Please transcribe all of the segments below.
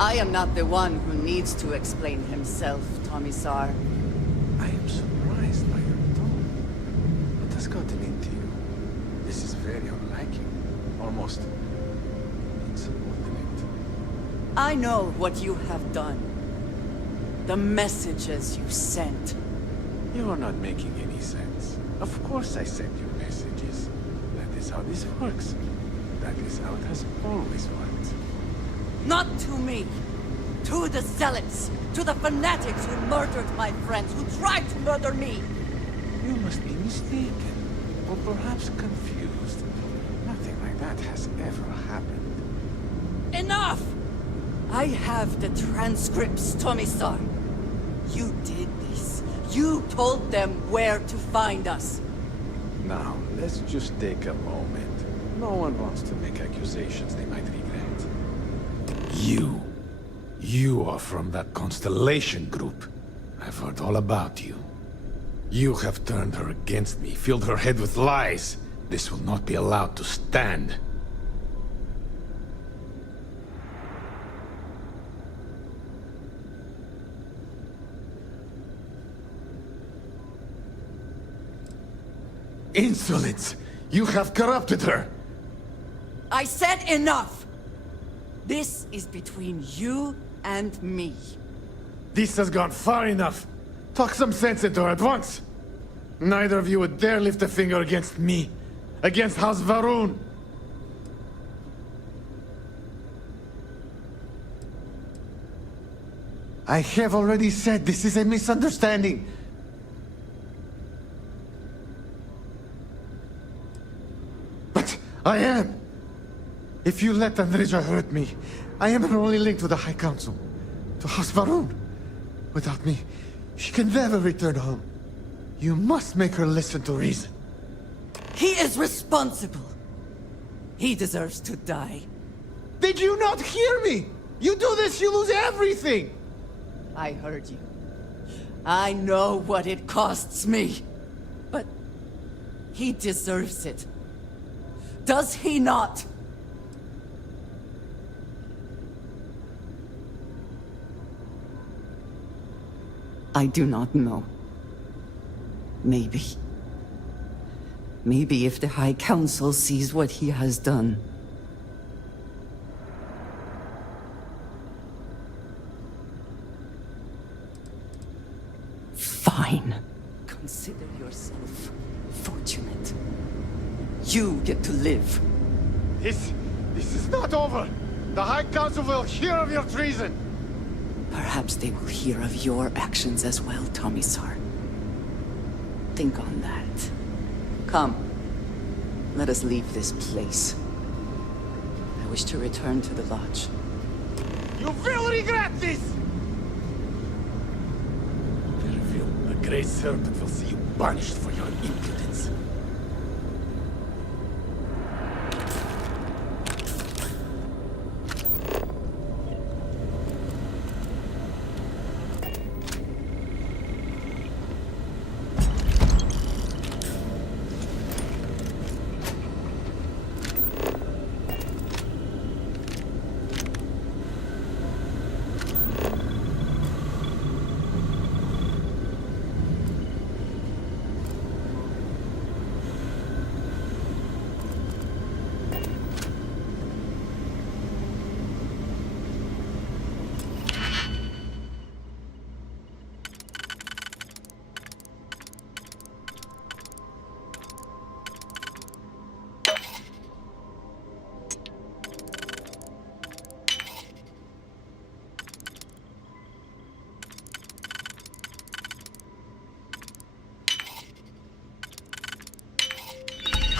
I am not the one who needs to explain himself, Tomisar. I am surprised by your tone. What has gotten into you? This is very unlike you. Almost insubordinate. I know what you have done. The messages you sent. You are not making any sense. Of course I sent you messages. That is how this works. That is how it has always worked. Not to me. To the zealots. To the fanatics who murdered my friends, who tried to murder me. You must be mistaken. Or perhaps confused. Nothing like that has ever happened. Enough! I have the transcripts, Tomisar. You did this. You told them where to find us. Now, let's just take a moment. No one wants to make accusations they might regret. You are from that Constellation group. I've heard all about you. You have turned her against me, filled her head with lies. This will not be allowed to stand. Insolence! You have corrupted her! I said enough! This is between you and me. This has gone far enough. Talk some sense into her at once. Neither of you would dare lift a finger against me. Against House Varun. I have already said this is a misunderstanding. But I am. If you let Andreja hurt me, I am her only link to the High Council. To House Varun. Without me, she can never return home. You must make her listen to reason. He is responsible. He deserves to die. Did you not hear me? You do this, you lose everything! I heard you. I know what it costs me. But he deserves it. Does he not? I do not know. Maybe. Maybe if the High Council sees what he has done. Fine. Consider yourself fortunate. You get to live. This is not over! The High Council will hear of your treason! Perhaps they will hear of your actions as well, Tomisar. Think on that. Come. Let us leave this place. I wish to return to the lodge. You will regret this! The Great Serpent will see you punished for your impudence.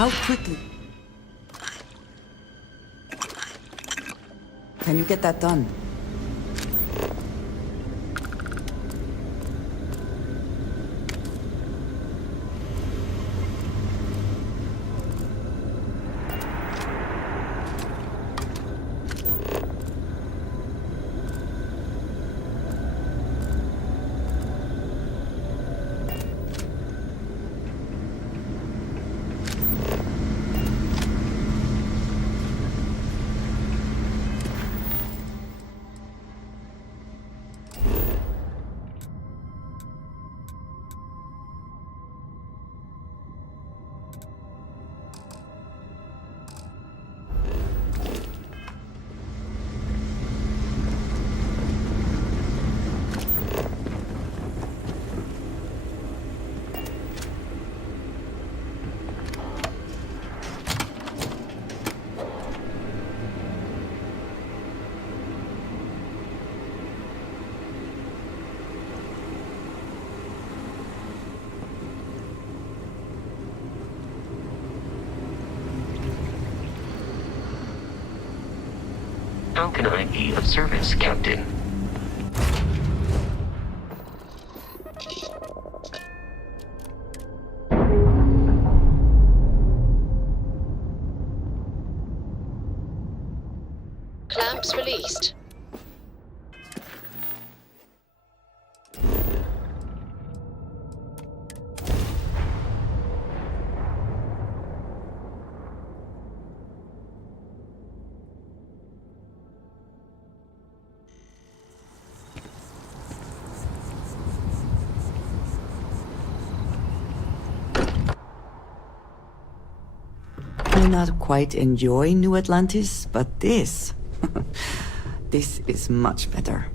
How quickly? Can you get that done? How can I be of service, Captain? Clamps released. I not quite enjoy New Atlantis, but this... this is much better.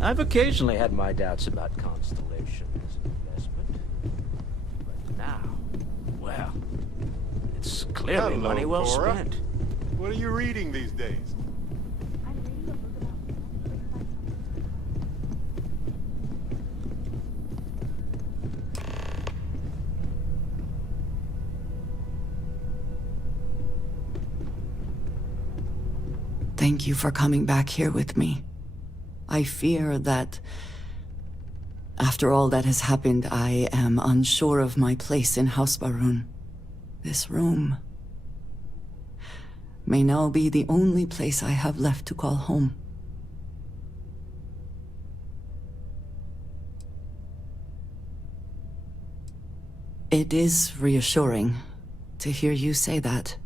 I've occasionally had my doubts about Constellation as an investment. But now, well, it's clearly Hello, money well Cora. spent. What are you reading these days? Thank you for coming back here with me. I fear that... after all that has happened, I am unsure of my place in House Baroon. This room... may now be the only place I have left to call home. It is reassuring to hear you say that,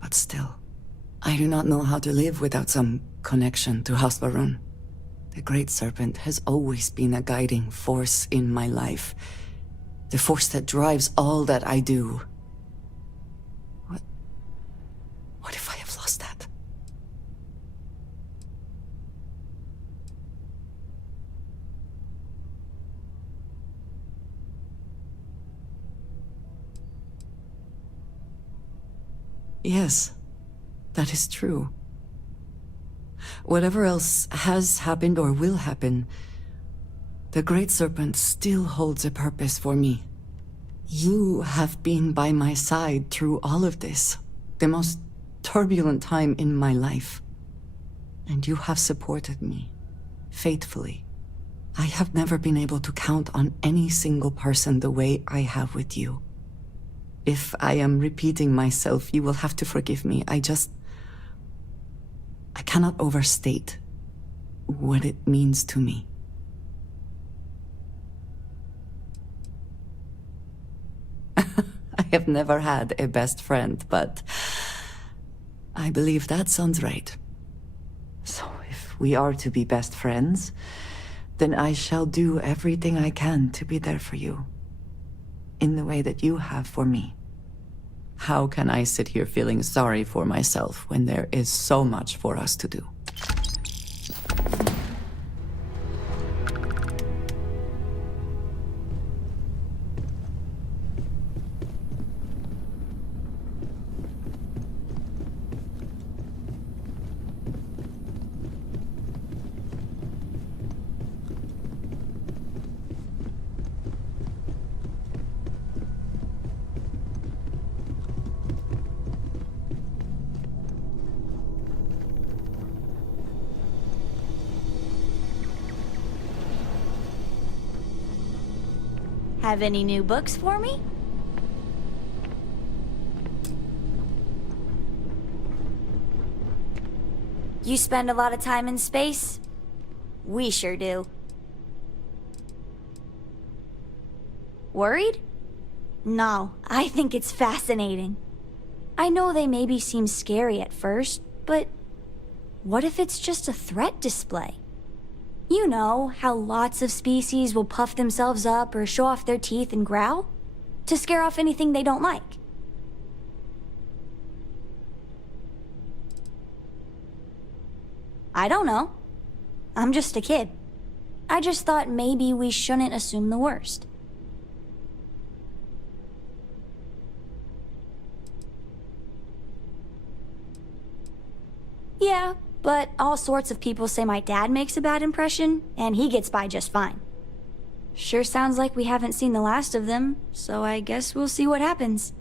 but still... I do not know how to live without some connection to House Baroon. The Great Serpent has always been a guiding force in my life. The force that drives all that I do. What if I have lost that? Yes. That is true. Whatever else has happened or will happen, the Great Serpent still holds a purpose for me. You have been by my side through all of this, the most turbulent time in my life. And you have supported me, faithfully. I have never been able to count on any single person the way I have with you. If I am repeating myself, you will have to forgive me. I cannot overstate what it means to me. I have never had a best friend, but I believe that sounds right. So if we are to be best friends, then I shall do everything I can to be there for you, in the way that you have for me. How can I sit here feeling sorry for myself when there is so much for us to do? Have any new books for me? You spend a lot of time in space? We sure do. Worried? No, I think it's fascinating. I know they maybe seem scary at first, but what if it's just a threat display? You know, how lots of species will puff themselves up or show off their teeth and growl to scare off anything they don't like. I don't know. I'm just a kid. I just thought maybe we shouldn't assume the worst. Yeah, but all sorts of people say my dad makes a bad impression, and he gets by just fine. Sure sounds like we haven't seen the last of them, so I guess we'll see what happens.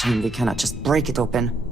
Shame they cannot just break it open.